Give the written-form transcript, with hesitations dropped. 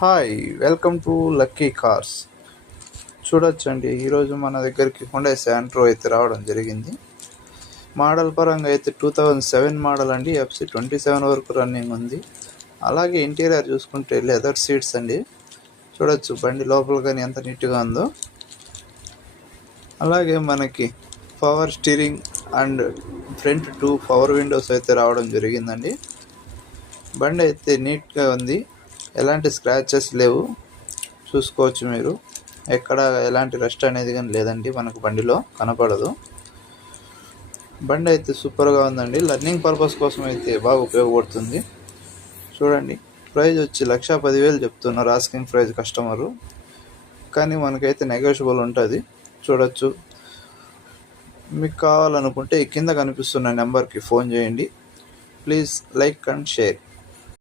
Hi, welcome to lucky cars. చూడొచ్చండి, ఈరోజు మన దగ్గరికి హుండై శాంట్రో అయితే రావడం జరిగింది. మోడల్ పరంగా అయితే 2007 మోడల్ అండి. FC27 వరకు రన్నింగ్ ఉంది. అలాగే ఇంటీరియర్ చూసుకుంటే లెదర్ సీట్స్ అండి. చూడొచ్చు బండి లోపల కానీ ఎంత నీట్గా ఉందో. అలాగే మనకి power steering and front 2 power Windows అయితే రావడం జరిగిందండి. బండి అయితే నీట్గా ఉంది, ఎలాంటి స్క్రాచెస్ లేవు. చూసుకోవచ్చు మీరు, ఎక్కడ ఎలాంటి రస్ట్ అనేది కానీ లేదండి, మనకు బండిలో కనపడదు. బండి అయితే సూపర్గా ఉందండి. లర్నింగ్ పర్పస్ కోసం అయితే బాగా ఉపయోగపడుతుంది. చూడండి, ప్రైజ్ వచ్చి 1,10,000 చెప్తున్నారు ఆస్కింగ్ ప్రైజ్ కస్టమరు, కానీ మనకైతే నెగోషియబుల్ ఉంటుంది. చూడొచ్చు, మీకు కావాలనుకుంటే ఈ కింద కనిపిస్తున్న నెంబర్కి ఫోన్ చేయండి. Please like and share.